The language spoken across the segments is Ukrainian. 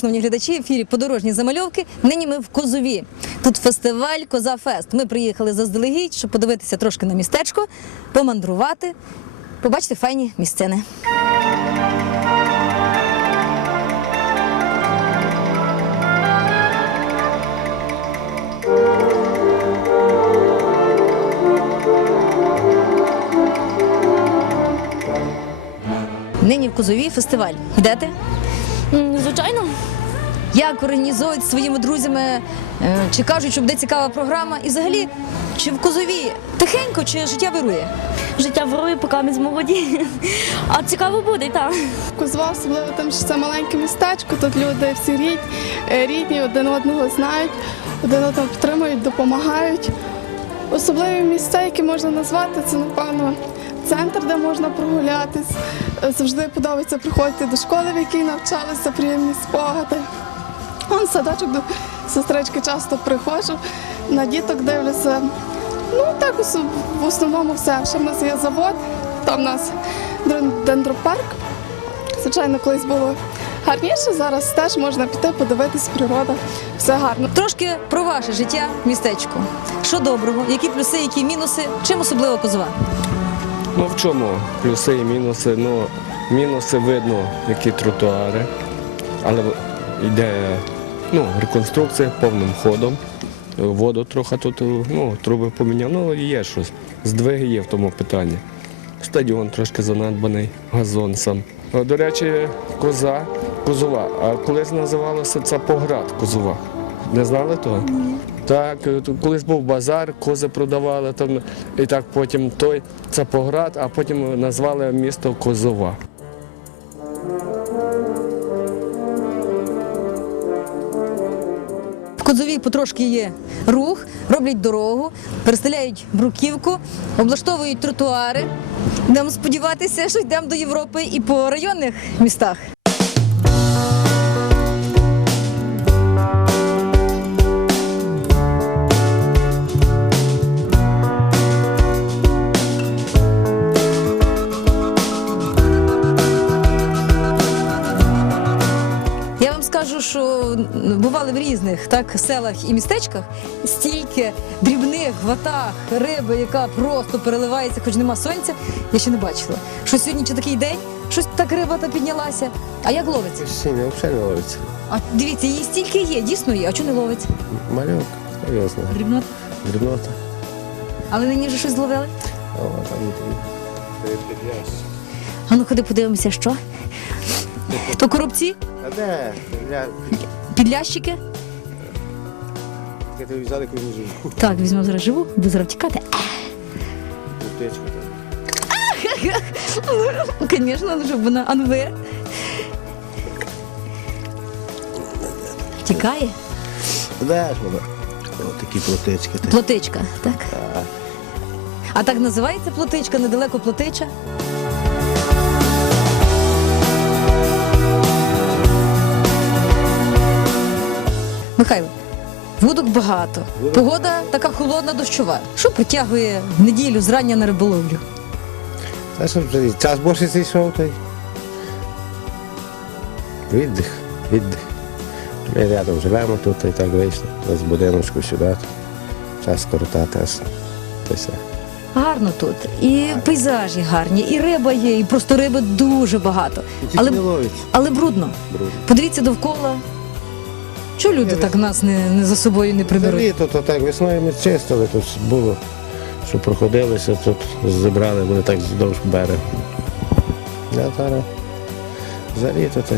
Шановні глядачі. В ефірі подорожні замальовки. Нині ми в Козові. Тут фестиваль Коза Фест. Ми приїхали заздалегідь, щоб подивитися трошки на містечко, помандрувати, побачити файні місцини. Нині в Козові фестиваль. Йдете? Як організовують зі своїми друзями? Е, Чи кажуть, що буде цікава програма? І взагалі, чи в Козові тихенько, чи життя вирує? життя ворує, поки ми з молоді. А цікаво буде, так. Козва, особливо тим, що це маленьке містечко, тут люди всі рід, е, рідні, один одного знають, один одного підтримують, допомагають. Особливі місця, які можна назвати, це, напевно, центр, де можна прогулятись. Завжди подобається приходити до школи, в якій навчалися, приємні спогади. Он в садочок до сестрички часто приходжу, на діток дивлюся. Ну так в основному все. Ще в нас є завод, там в нас дендропарк. Звичайно, колись було гарніше, зараз теж можна піти, подивитись, природа, все гарно. Трошки про ваше життя в містечку. Що доброго, які плюси, які мінуси, чим особливо Козова? Ну в чому плюси і мінуси? Ну, мінуси видно, які тротуари, але йде ну, реконструкція повним ходом. Воду трохи тут, ну, труби поміняв, ну є щось. Здвиги є в тому питанні. Стадіон трошки занедбаний, газон сам. До речі, коза, козова. А колись називалося це Поград Козова. Не знали того? Так, е, колись був базар, кози продавали там, і так потім той Цапоград, а потім назвали місто Козова. В потрошки є рух, роблять дорогу, перестеляють бруківку, облаштовують тротуари. Будемо сподіватися, що йдемо до Європи і по районних містах. В різних так селах і містечках стільки дрібних ватах риби, яка просто переливається, хоч нема сонця, я ще не бачила. Що сьогодні чи такий день, щось так риба та піднялася. А як ловиться? Сіня взагалі не ловиться. А дивіться, її стільки є, дійсно є. А чого не ловиться? Малюк, знає. Дрібнота. Дрібнота. Але нині вже щось зловили. О, там три. А ну ходи подивимося, що? То коробці, А де? Я підлящики. я тобі взяли коли живу. Так, візьмемо зараз живу, буду зараз тікати. Куртечка там. Звісно, щоб вона. А ну ви? Тікає. Де ж вона? О, такі плотечки. ти. Плотичка, так? А так називається плотичка, недалеко плотича. Михайло, вудок багато. Погода така холодна дощова. Що притягує в неділю зрання на риболовлю? Та що вже час більше зійшов, той. Віддих, віддих. Ми рядом живемо тут і так вийшли. З будиночку сюди. Час скоротати аж. Й все. Гарно тут. І пейзажі гарні, і риба є, і просто риби дуже багато. Але, але брудно. Брудно. Подивіться довкола. Чого люди так нас не, не за собою не приберуть? літо, то так весною ми чистили, тут було, що проходилися, тут зібрали, вони так вздовж берега. Я зараз за літо то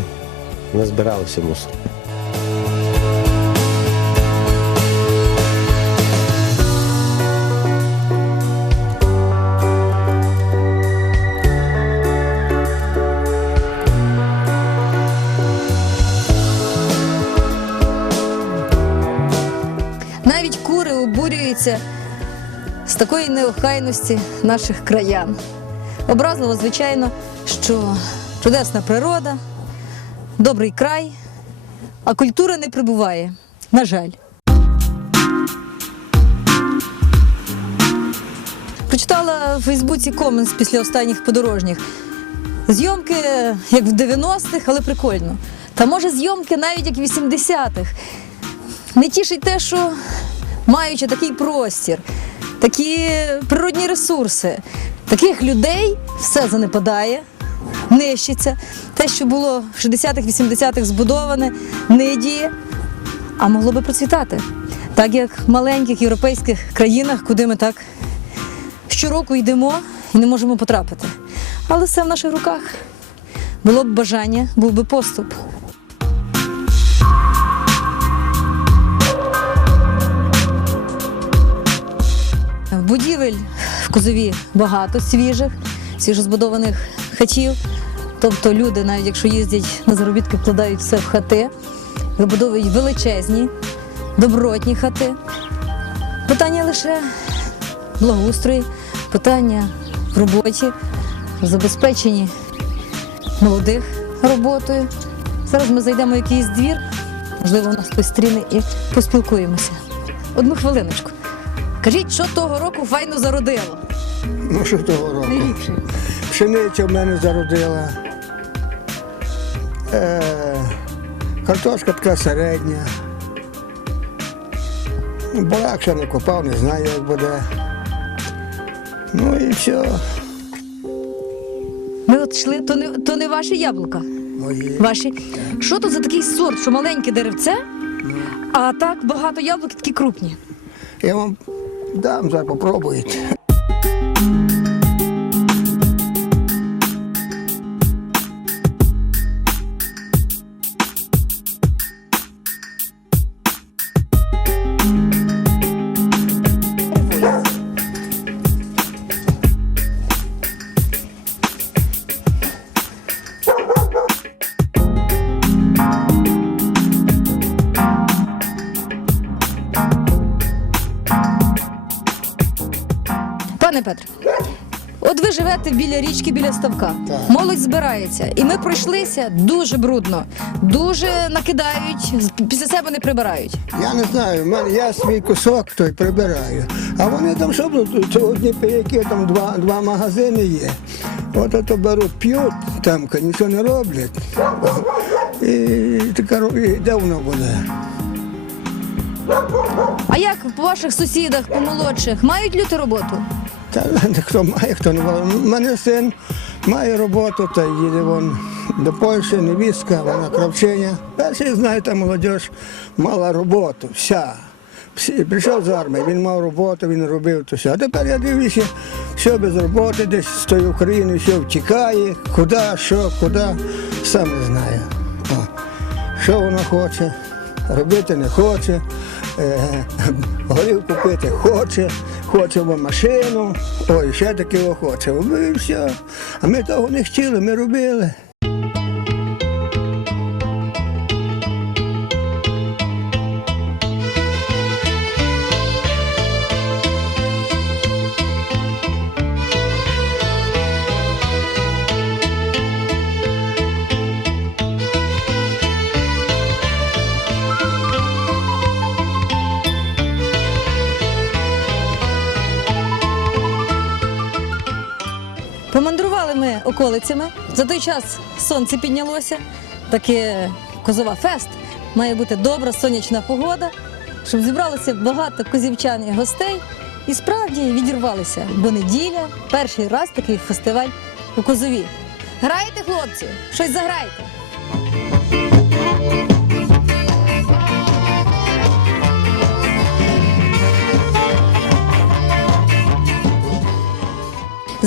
не збиралися мусор. Обурюються з такої неохайності наших краян. Образливо, звичайно, що чудесна природа, добрий край, а культура не прибуває. На жаль. Прочитала в Фейсбуці коментс після останніх подорожніх. Зйомки як в 90-х, але прикольно. Та може зйомки навіть як 80-х. Не тішить те, що маючи такий простір, такі природні ресурси, таких людей все занепадає, нищиться. Те, що було в 60-х, 80-х збудоване, не діє, а могло би процвітати. Так як в маленьких європейських країнах, куди ми так щороку йдемо і не можемо потрапити. Але все в наших руках. Було б бажання, був би поступ. Будівель в Козові багато свіжих, свіжозбудованих хатів. Тобто люди, навіть якщо їздять на заробітки, вкладають все в хати, вибудовують величезні, добротні хати. Питання лише благоустрої, питання в роботі, в забезпеченні молодих роботою. Зараз ми зайдемо в якийсь двір, можливо, у нас хтось стріне і поспілкуємося. Одну хвилиночку. Кажіть, що того року файно зародило? Ну що того року? Найліпше. Пшениця в мене зародила. Е, картошка така середня. Ну, Бурак ще не копав, не знаю, як буде. Ну і все. Ми от йшли, то не, то не ваші яблука. Мої. Ваші. Що то за такий сорт, що маленьке деревце, а так багато яблук і такі крупні. Я вам дам, зараз попробуйте. Живете біля річки, біля ставка. Молодь збирається. І ми пройшлися дуже брудно, дуже накидають, після себе не прибирають. Я не знаю, я свій кусок той прибираю. А вони там що будуть? Одні пияки, там два, два магазини є. От ото беруть, п'ють, там нічого не роблять. І така де воно буде? А як по ваших сусідах, по молодших, мають люди роботу? Та хто має, хто не має. У мене син має роботу, та їде вон до Польщі, невістка, вона кравчиня. Перший знаю, та молодь мала роботу, вся. Прийшов з армії, він мав роботу, він робив то все. А тепер я дивлюся, що без роботи, десь з тої України, що втікає, куди, що, куди, сам не знаю. Що вона хоче, робити не хоче, е, горілку пити хоче, хоче бо машину, ой, ще таке хоче. Ми все. А ми того не хотіли, ми робили. Околицями. За той час сонце піднялося. Таке козова фест. Має бути добра сонячна погода, щоб зібралося багато козівчан і гостей. І справді відірвалися, бо неділя, перший раз такий фестиваль у Козові. Граєте, хлопці? Щось заграйте.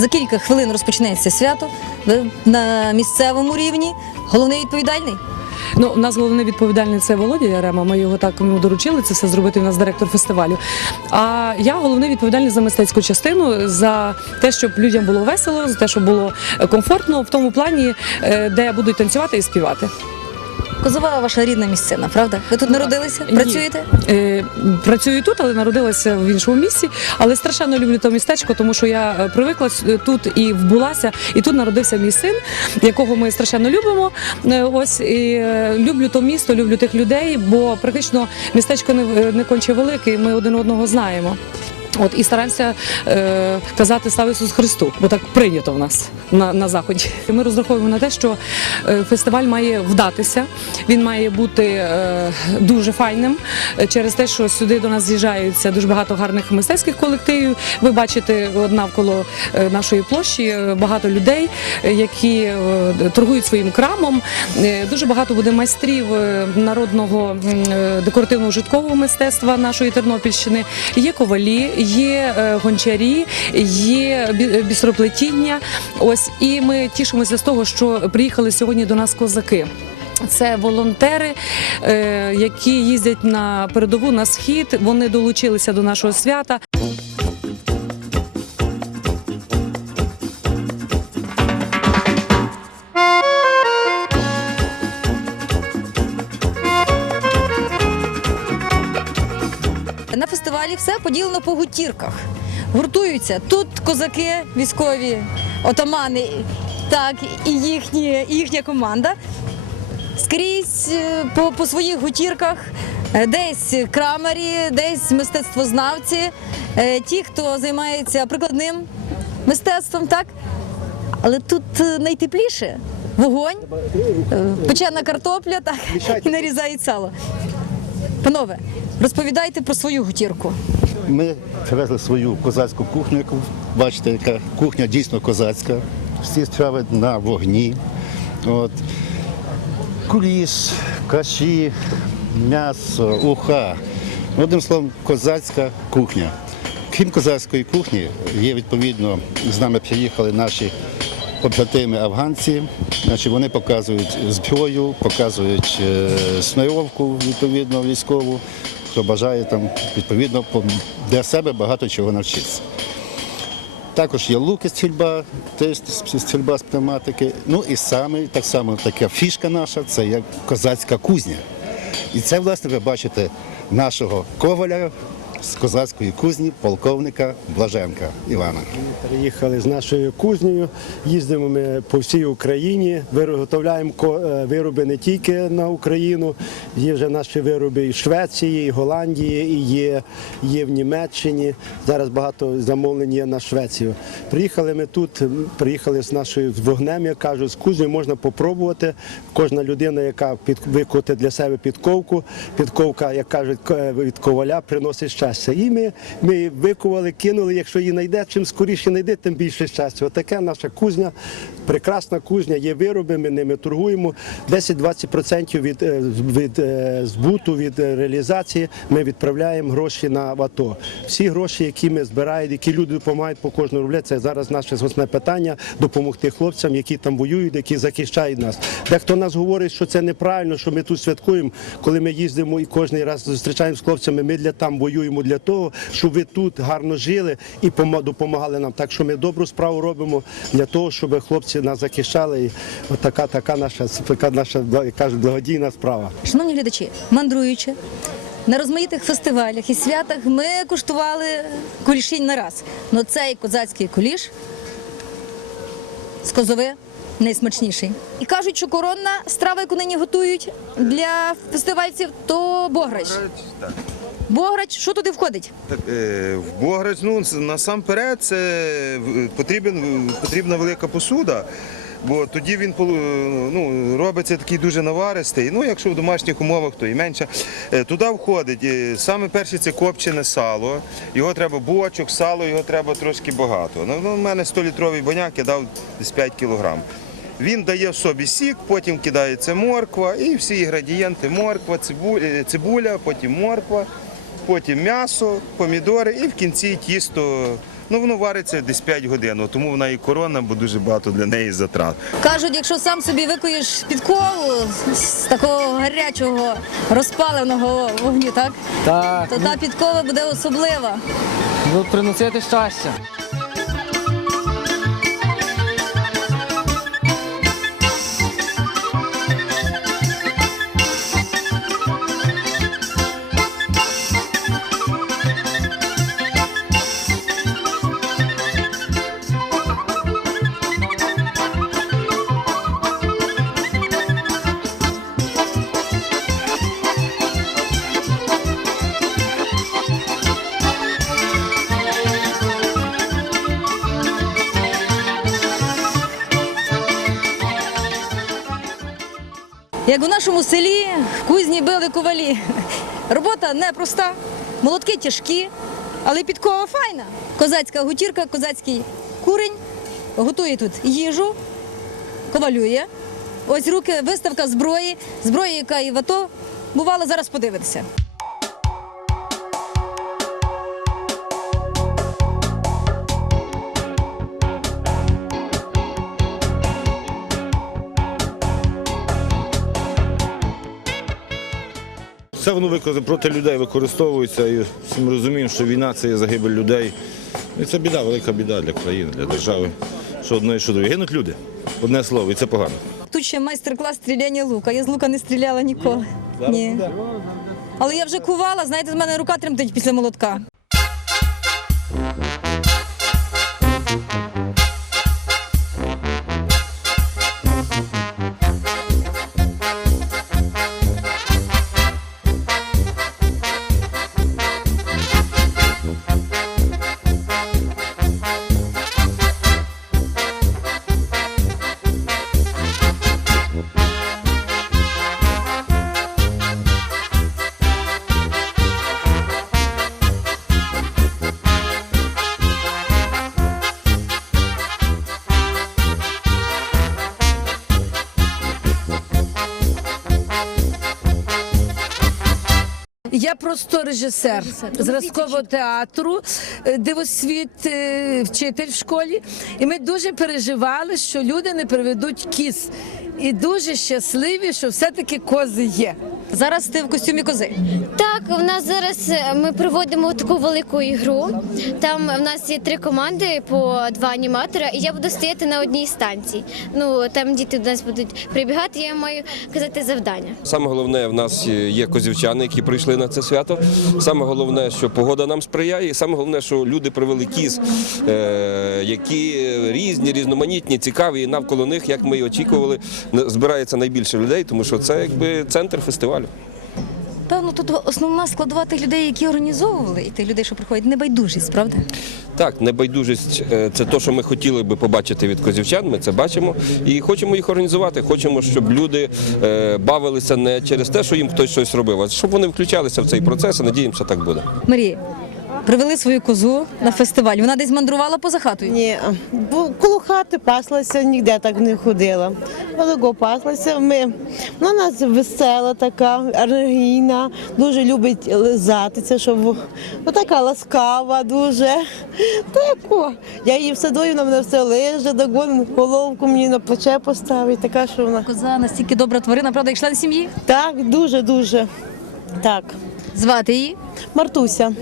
За кілька хвилин розпочнеться свято. На місцевому рівні. Головний відповідальний. Ну, у нас головний відповідальний це Володя Ярема. Ми його так йому доручили це все зробити. У нас директор фестивалю. А я головний відповідальний за мистецьку частину, за те, щоб людям було весело, за те, щоб було комфортно в тому плані, е, де будуть танцювати і співати. Козова ваша рідна місцина, правда? Ви тут народилися? Ні. Працюєте? Е, Працюю тут, але народилася в іншому місці. Але страшенно люблю то містечко, тому що я е, привикла тут і вбулася, і тут народився мій син, якого ми страшенно любимо. Е, Ось і е, люблю то місто, люблю тих людей, бо практично містечко не, не конче велике, і ми один одного знаємо. От і стараємося е, казати слава Ісусу Христу, бо так прийнято в нас на, на заході. Ми розраховуємо на те, що е, фестиваль має вдатися. Він має бути е, дуже файним е, через те, що сюди до нас з'їжджаються дуже багато гарних мистецьких колективів. Ви бачите навколо е, нашої площі багато людей, які торгують своїм крамом. Дуже багато буде майстрів народного м, е, декоративного житкового мистецтва нашої Тернопільщини. Є ковалі, є е, гончарі, є бі- бісероплетіння. Ось і ми тішимося з того, що приїхали сьогодні до нас козаки. Це волонтери, е, які їздять на передову на схід. Вони долучилися до нашого свята. Поділено по гутірках. Гуртуються тут козаки, військові, отамани, так, і їхні, і їхня команда. Скрізь е, по, по своїх гутірках, е, десь крамарі, десь мистецтвознавці, е, ті, хто займається прикладним мистецтвом, так? Але тут найтепліше вогонь, печена картопля так, і нарізають сало. Панове, розповідайте про свою гутірку. Ми привезли свою козацьку кухню, яку бачите, яка кухня дійсно козацька. Всі страви на вогні. От. Куліш, каші, м'ясо, уха. Одним словом, козацька кухня. Крім козацької кухні, є відповідно, з нами приїхали наші побратими афганці. Значить, вони показують зброю, показують е, снайовку відповідно військову. Хто бажає там відповідно для себе багато чого навчитися. Також є луки стрільба, теж стрільба з пневматики. Ну і саме так само така фішка наша це як козацька кузня. І це, власне, ви бачите нашого коваля з козацької кузні, полковника Блаженка Івана. Ми Приїхали з нашою кузнею, їздимо ми по всій Україні, виготовляємо е, вироби не тільки на Україну, є вже наші вироби і Швеції, і Голландії, і є, є в Німеччині. Зараз багато замовлень є на Швецію. Приїхали ми тут, приїхали з нашою з вогнем, я кажу, з кузнею можна попробувати. Кожна людина, яка під, викоти для себе підковку, підковка, як кажуть, від коваля приносить щастя. І ми, ми викували, кинули, якщо її знайде, чим скоріше знайде, тим більше щастя. Отаке наша кузня, прекрасна кузня, є вироби, ми ними торгуємо. 10-20% від, е, від е, збуту, від е, реалізації ми відправляємо гроші на АТО. Всі гроші, які ми збираємо, які люди допомагають по кожному рублі, це зараз наше основне питання допомогти хлопцям, які там воюють, які захищають нас. Дехто нас говорить, що це неправильно, що ми тут святкуємо, коли ми їздимо і кожен раз зустрічаємо з хлопцями. Ми для там воюємо для того, щоб ви тут гарно жили і пома- допомагали нам. Так що ми добру справу робимо для того, щоб хлопці нас захищали. І от така, така наша така наша як кажуть, благодійна справа. Шановні глядачі, мандруючи на розмаїтих фестивалях і святах, ми куштували куліші не раз. Но цей козацький куліш з козови найсмачніший. І кажуть, що коронна страва, яку нині готують для фестивальців, то бограч. Бограч, що туди входить? Так, е, в Бограч, ну насамперед, це потрібен, потрібна велика посуда, бо тоді він ну, робиться такий дуже наваристий. Ну, якщо в домашніх умовах, то і менше. Е, Туди входить е, саме перше це копчене сало. Його треба бочок, сало, його треба трошки багато. Ну, ну, у мене 100-літровий баняк, я дав десь 5 кілограм. Він дає в собі сік, потім кидається морква і всі інгредієнти морква, цибуля, цибуля потім морква, потім м'ясо, помідори і в кінці тісто. Ну, воно вариться десь 5 годин, тому вона і корона, бо дуже багато для неї затрат. Кажуть, якщо сам собі викуєш підкову з такого гарячого розпаленого вогню, так? Так, То та підкова буде особлива. будуть приносити щастя. Нашому селі в кузні били ковалі. Робота непроста, молотки тяжкі, але підкова файна. Козацька гутірка, козацький курень, готує тут їжу, ковалює. Ось руки, виставка зброї, зброї, яка і в АТО. Бувало, зараз подивитися. Все воно проти людей використовується і всі ми розуміємо, що війна це є загибель людей. І це біда, велика біда для країни, для держави. Що одне, що друге. Гинуть люди. Одне слово, і це погано. Тут ще майстер-клас стріляння лука. Я з лука не стріляла ніколи. Ні. Але я вже кувала, знаєте, з мене рука тремтить після молотка. Просто режисер зразкового театру, е, дивосвіт, е, вчитель в школі. І ми дуже переживали, що люди не приведуть кіз. І дуже щасливі, що все-таки кози є. Зараз ти в костюмі кози. Так, в нас зараз е, ми проводимо таку велику ігру. Там в нас є три команди по два аніматора, і я буду стояти на одній станції. Ну там діти до нас будуть прибігати. Я маю казати завдання. Саме головне, в нас є козівчани, які прийшли на це свято. Саме головне, що погода нам сприяє. І саме головне, що люди привели кіз, е, які різні, різноманітні, цікаві. І навколо них, як ми і очікували, збирається найбільше людей, тому що це якби центр фестивалю. Певно, тут основна складова тих людей, які організовували, і тих людей, що приходять, небайдужість, правда? Так, небайдужість е, це те, що ми хотіли би побачити від козівчан. Ми це бачимо і хочемо їх організувати. Хочемо, щоб люди е, бавилися не через те, що їм хтось щось робив, а щоб вони включалися в цей процес. і Надіємося, так буде. Марія, привели свою козу на фестиваль. Вона десь мандрувала поза хатою. Ні, бо коло хати паслася, ніде так не ходила. Велико паслася. Ми, вона у нас весела така, енергійна, дуже любить лизатися, щоб така ласкава дуже. Тако. Я її всадою, вона мене все лиже, догон, головку мені на плече поставить, така, що вона. Коза настільки добра тварина, правда, як член сім'ї. Так, дуже-дуже. Так. Звати її Мартуся.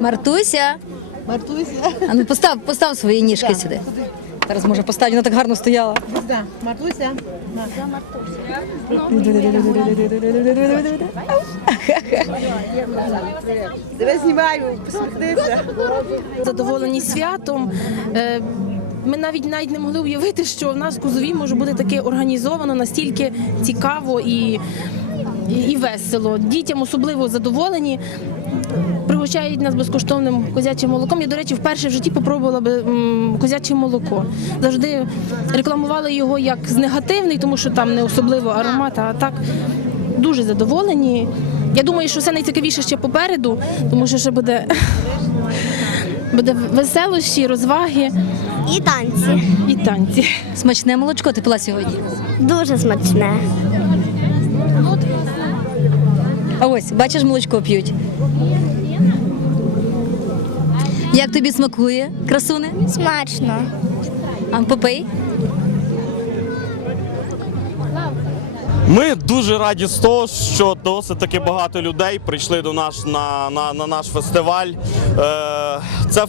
Мартуся. Мартуся. А ну постав, постав свої ніжки сюди. Зараз може поставити, вона так гарно стояла. Да, Мартуся. Тебе знімаю, посміхнися. задоволені святом. Е, Ми навіть навіть не могли уявити, що в нас в Кузові може бути таке організовано настільки цікаво і, і весело. Дітям особливо задоволені. Пригощають нас безкоштовним козячим молоком. Я, до речі, вперше в житті попробувала би, козяче молоко. Завжди рекламували його як з негативний, тому що там не особливо аромат, а так дуже задоволені. Я думаю, що все найцікавіше ще попереду, тому що ще буде, буде веселощі, розваги І танці. і танці. Смачне молочко ти пила сьогодні. Дуже смачне. А ось, бачиш, молочко п'ють. Як тобі смакує, красуне? Смачно. А попий. Ми дуже раді з того, що досить таки багато людей прийшли до нас на, на, на наш фестиваль. Е, це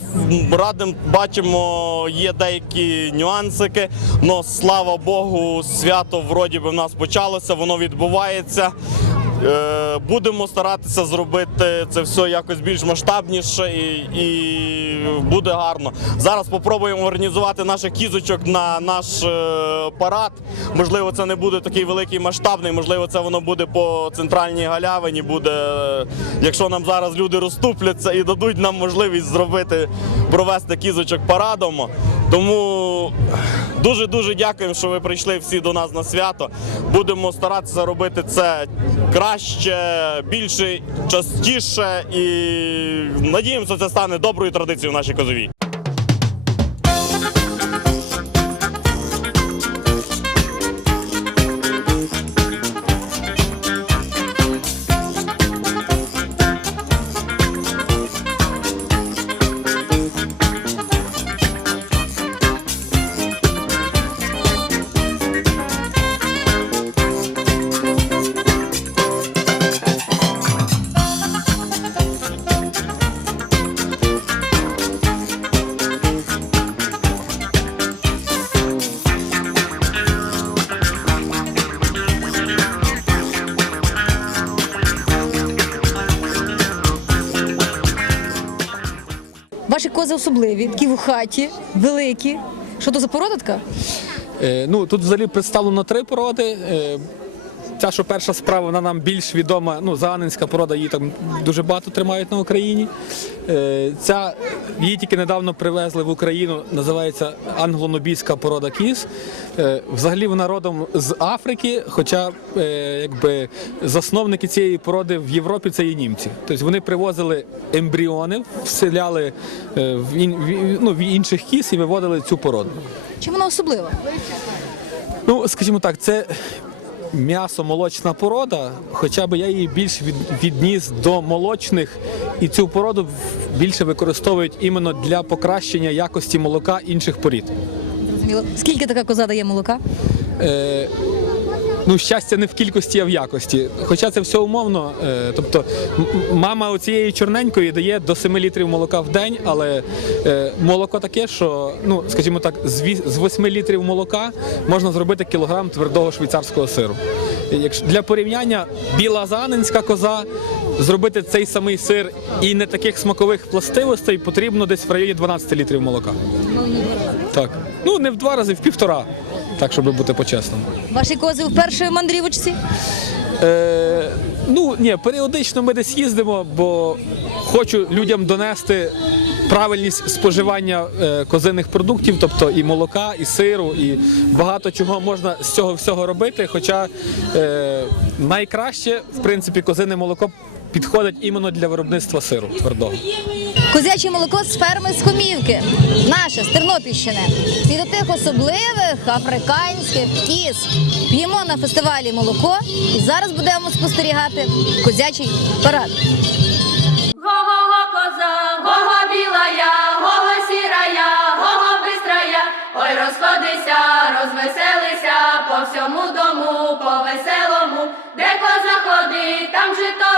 радим бачимо, є деякі нюансики, але слава Богу, свято вроді би в нас почалося, воно відбувається. Е, Будемо старатися зробити це все якось більш масштабніше і, і буде гарно. Зараз спробуємо організувати наших кізочок на наш е, парад. Можливо, це не буде такий великий масштабний, можливо, це воно буде по центральній галявині. Буде, якщо нам зараз люди розступляться і дадуть нам можливість зробити провести кізочок парадом. Тому Дуже дуже дякуємо, що ви прийшли всі до нас на свято. Будемо старатися робити це краще, більше, частіше і надіємося, це стане доброю традицією в нашій козовій. Ваші особливі, такі в хаті, великі. Що то за порода така? Е, Ну, тут взагалі представлено три породи. Е, Ця, що перша справа, вона нам більш відома. Ну, заанинська порода, її там дуже багато тримають на Україні. Е, Ця її тільки недавно привезли в Україну, називається англонобійська порода кіз. Е, Взагалі вона родом з Африки, хоча е, якби засновники цієї породи в Європі це є німці. Тобто вони привозили ембріони, вселяли в, ін, в- ну, в інших кіз і виводили цю породу. Чим вона особлива? Ну, скажімо так, це м'ясо-молочна порода, хоча б я її більш відніс до молочних, і цю породу більше використовують іменно для покращення якості молока інших порід. Скільки така коза дає молока? Е, ну, щастя не в кількості, а в якості. Хоча це все умовно. Е, тобто мама оцієї чорненької дає до 7 літрів молока в день, але е, молоко таке, що, ну, скажімо так, з, з 8 літрів молока можна зробити кілограм твердого швейцарського сиру. Для порівняння біла занинська коза зробити цей самий сир і не таких смакових властивостей потрібно десь в районі 12 літрів молока. Так. Ну не в два рази, в півтора. Так, щоб бути почесним. Ваші кози в мандрівочці? Е, ну ні, періодично ми десь їздимо, бо хочу людям донести правильність споживання е, козиних продуктів, тобто і молока, і сиру, і багато чого можна з цього всього робити. Хоча е, найкраще, в принципі, козине молоко підходить іменно для виробництва сиру твердого. Козяче молоко з ферми з Хомівки. Наше, з Тернопільщини. І до тих особливих африканських кіз. П'ємо на фестивалі молоко і зараз будемо спостерігати козячий парад. Го-го-го коза, го-го білая, го-го сірая, го-го бистрая. Ой, розходися, розвеселися по всьому дому, по веселому. Де коза ходить, там жито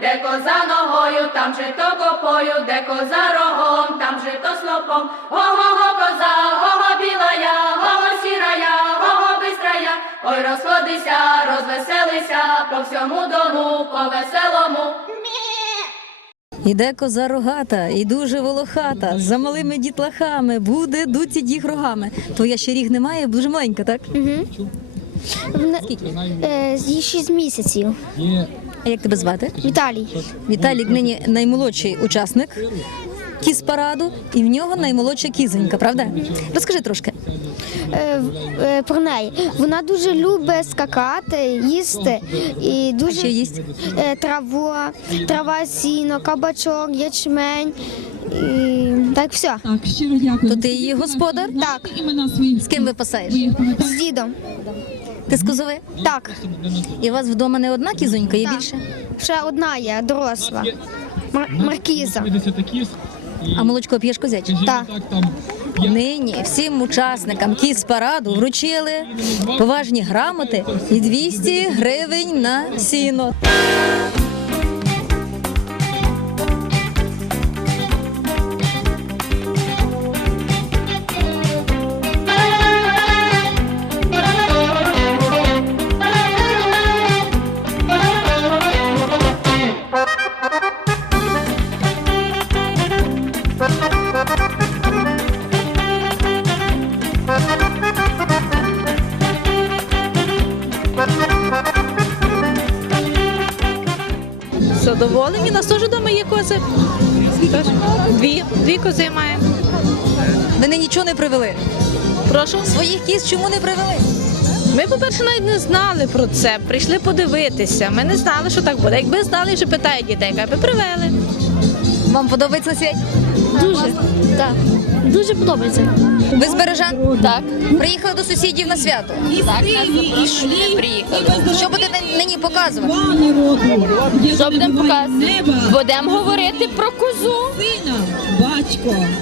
Де коза ногою, там жито копою, де коза рогом, там жито снопом. Го-го-го коза, го-го білая, го-го сірая, го-го бистрая. Ой, розходися, розвеселися по всьому дому, по веселому. Іде коза рогата і дуже волохата, за малими дітлахами, буде дуться діг рогами. Твоя ще ріг немає, дуже маленька, так? Угу. Їй 6 місяців. А як тебе звати? Віталій. Віталік нині наймолодший учасник кіз параду, і в нього наймолодша кізонька, правда? Розкажи трошки. Е, Про неї. Вона дуже любить скакати, їсти. І дуже що їсть? Е, Траву, трава, сіно, кабачок, ячмень. І так все. То ти її господар? Так. З ким ви пасаєш? З дідом. Ти з козови? Так. І у вас вдома не одна кізонька, є Так. більше? Ще одна є, доросла. Мар- Маркіза. А молочко п'єш козяче? Так. Нині всім учасникам кіз параду вручили поважні грамоти і 200 гривень на сіно. Прошу? Своїх кіз чому не привели? Ми, по-перше, навіть не знали про це. Прийшли подивитися. Ми не знали, що так буде. Якби знали, вже питають дітей, як би привели. Вам подобається на? Дуже. Так. Дуже подобається. Ви з Бережан? Так. Приїхали до сусідів на свято. Так, нас приїхали. Що будете нині показувати? Що будемо показувати? Будемо говорити про козу.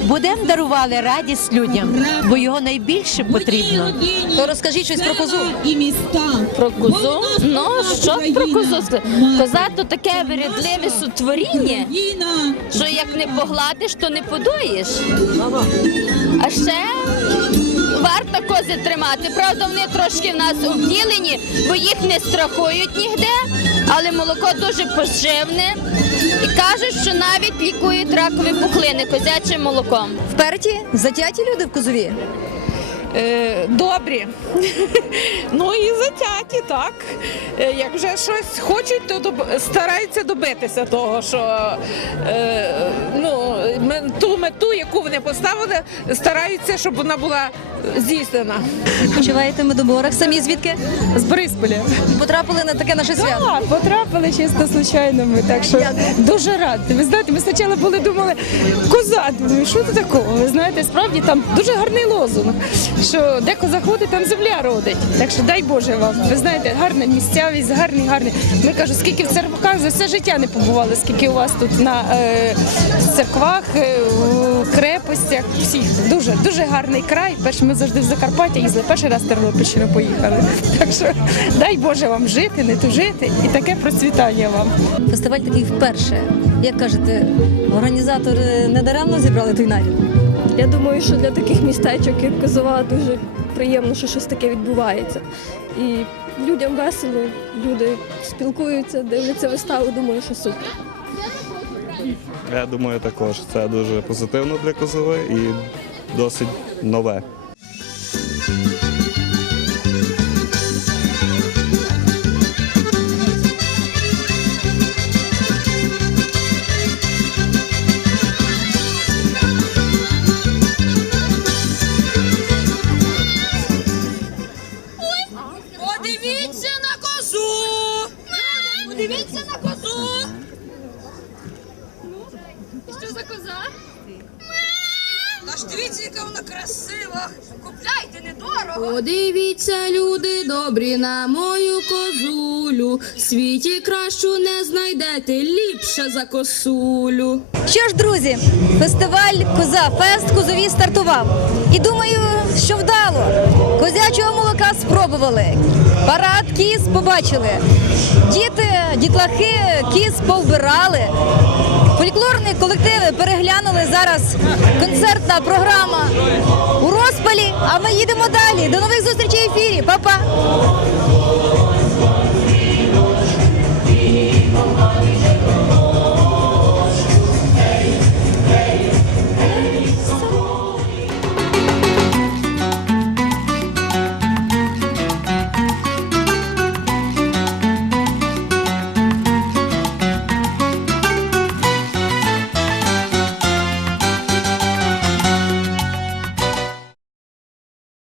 Будемо дарували радість людям, бо його найбільше потрібно. То розкажіть щось про козу. Про козу? Ну, що про козу? Коза то таке вирядливе сутворіння, що як не погладиш, то не подоїш. А ще варто кози тримати. Правда, вони трошки в нас обділені, бо їх не страхують ніде, але молоко дуже поживне. І кажуть, що навіть лікують ракові пухлини козячим молоком. Вперті? Затяті люди в козові? Е, добрі. ну і затяті, так. Е, Як вже щось хочуть, то доб- стараються добитися того, що е, ну, ту мету, яку вони поставили, стараються, щоб вона була здійснена. Почуваєте в медоборах? Самі звідки? З Борисполя. Потрапили на таке наше свято? Так, потрапили чисто случайно ми, так що дуже раді. Ви знаєте, ми спочатку були думали, коза, думаю, що це такого? Ви знаєте, справді там дуже гарний лозунг, що де коза ходить, там земля родить. Так що дай Боже вам. Ви знаєте, гарна місцявість, гарний, гарний. Ми кажу, скільки в церквах за все життя не побували, скільки у вас тут на е, церквах, е, у крепостях, всіх. Дуже, дуже гарний край. Перше ми завжди в Закарпаття їздили, перший раз в Тернопільщину поїхали. Так що дай Боже вам жити, не тужити і таке процвітання вам. Фестиваль такий вперше. Як кажете, організатори недаремно зібрали той наряд? Я думаю, що для таких містечок, як Козова, дуже приємно, що щось таке відбувається. І людям весело, люди спілкуються, дивляться виставу, думаю, що супер. Я думаю, також це дуже позитивно для Козови і досить нове. Світі кращу не знайдете ліпше за косулю. Що ж, друзі, фестиваль Коза Фест Козові стартував. І думаю, що вдало. Козячого молока спробували. Парад кіз побачили. Діти, дітлахи кіз повбирали. Фольклорні колективи переглянули зараз концертна програма у розпалі. А ми їдемо далі. До нових зустрічей в ефірі. Па-па!